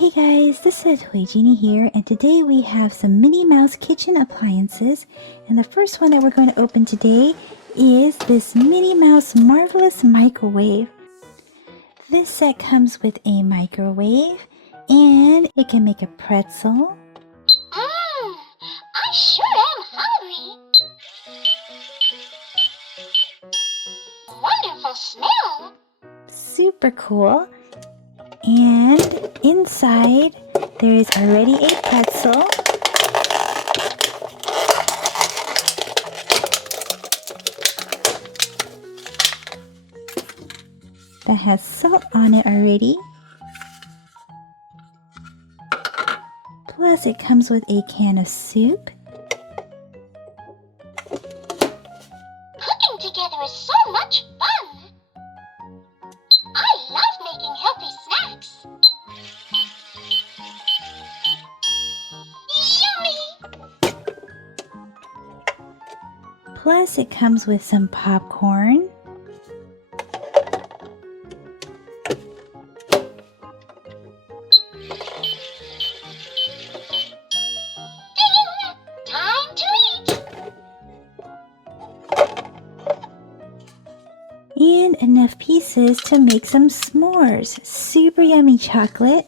Hey guys, this is Toy Genie here, and today we have some Minnie Mouse Kitchen Appliances, and the first one that we're going to open today is this Minnie Mouse Marvelous Microwave. This set comes with a microwave, and it can make a pretzel. I sure am hungry. Wonderful smell. Super cool. And inside there is already a pretzel. That has salt on it already. Plus it comes with a can of soup. Cooking together is so much fun. I love making healthy snacks. Yummy! Plus it comes with some popcorn. Time to eat! And enough pieces to make some s'mores. Super yummy chocolate.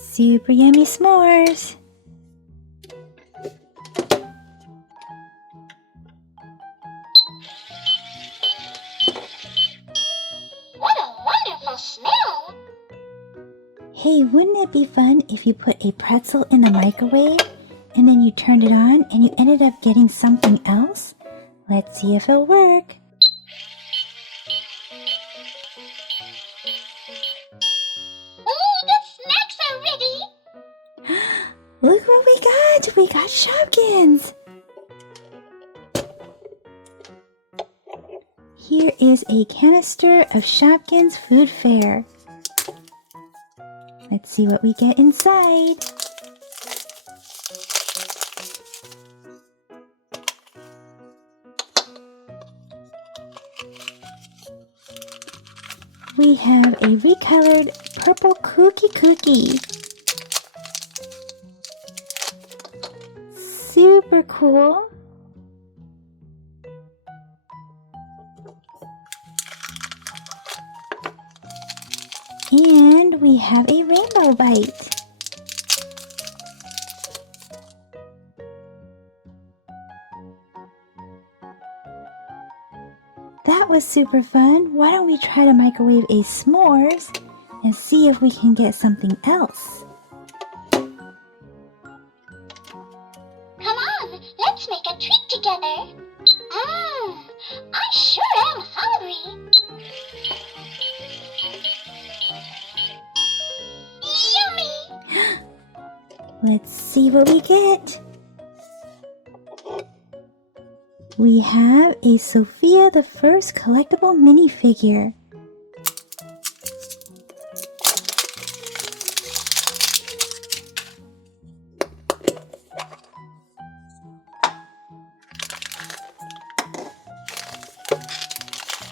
Super yummy s'mores. What a wonderful smell! Hey, wouldn't it be fun if you put a pretzel in the microwave and then you turned it on and you ended up getting something else? Let's see if it'll work. Oh, the snacks are ready! Look what we got! We got Shopkins! Here is a canister of Shopkins food fare. Let's see what we get inside. We have a recolored purple cookie. Super cool. And we have a rainbow bite. That was super fun. Why don't we try to microwave a s'mores and see if we can get something else? Come on, let's make a treat together. I sure am hungry. Yummy! Let's see what we get. We have a Sofia the First collectible minifigure.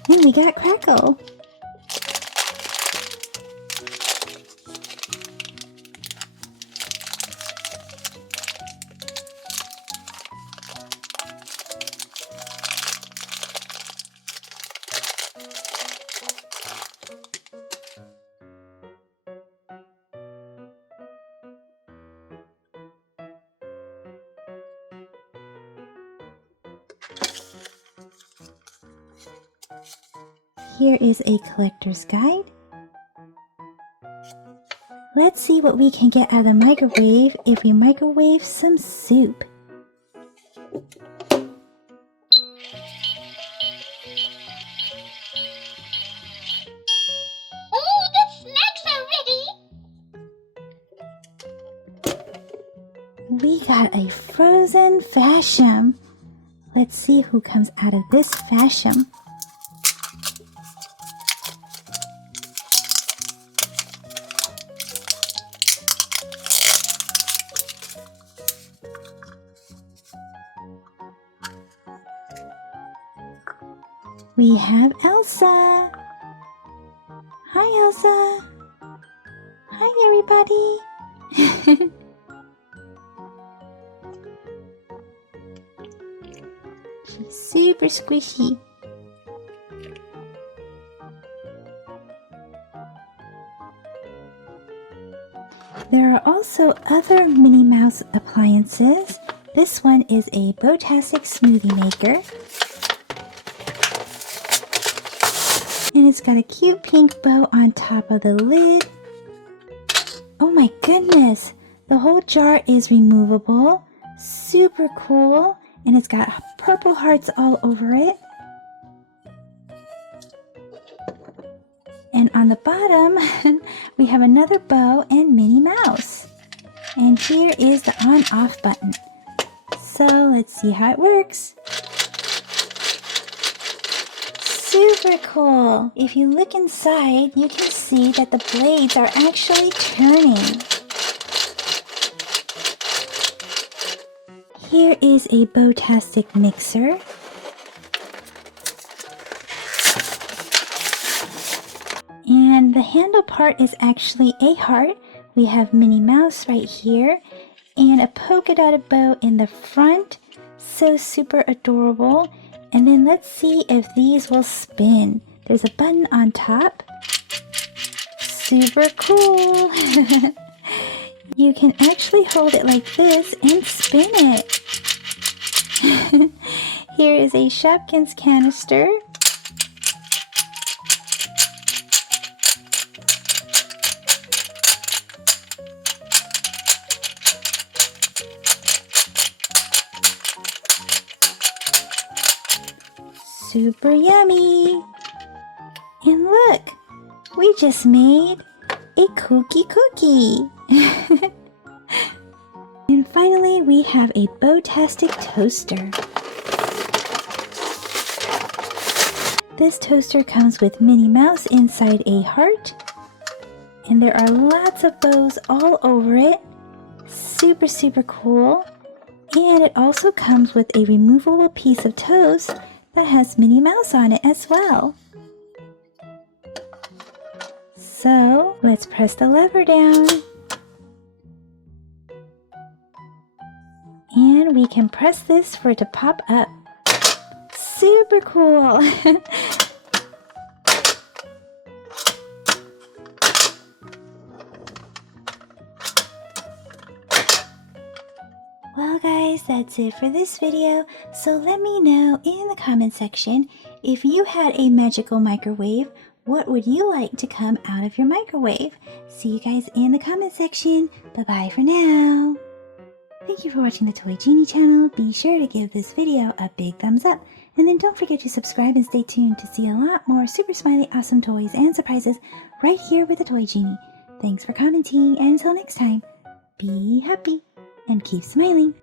And we got Crackle. Here is a collector's guide. Let's see what we can get out of the microwave if we microwave some soup. Oh, the snacks are ready. We got a frozen Fasham. Let's see who comes out of this Fasham. We have Elsa. Hi, Elsa. Hi, everybody. She's super squishy. There are also other Minnie Mouse appliances. This one is a Bowtastic Smoothie maker. And it's got a cute pink bow on top of the lid. Oh my goodness! The whole jar is removable. Super cool. And it's got purple hearts all over it. And on the bottom, we have another bow and Minnie Mouse. And here is the on-off button. So let's see how it works. Super cool! If you look inside, you can see that the blades are actually turning. Here is a Bowtastic Mixer. And the handle part is actually a heart. We have Minnie Mouse right here and a polka dotted bow in the front. So super adorable. And then let's see if these will spin. There's a button on top. Super cool. You can actually hold it like this and spin it. Here is a Shopkins canister. Super yummy! And look, we just made a cookie. And finally, we have a Bowtastic Toaster. This toaster comes with Minnie Mouse inside a heart. And there are lots of bows all over it. Super cool. And it also comes with a removable piece of toast that has Minnie Mouse on it as well. So let's press the lever down. And we can press this for it to pop up. Super cool! Well guys, that's it for this video. So let me know in the comment section, if you had a magical microwave, what would you like to come out of your microwave? See you guys in the comment section. Bye-bye for now. Thank you for watching the Toy Genie channel. Be sure to give this video a big thumbs up. And then don't forget to subscribe and stay tuned to see a lot more super smiley awesome toys and surprises right here with the Toy Genie. Thanks for commenting, and until next time, be happy and keep smiling.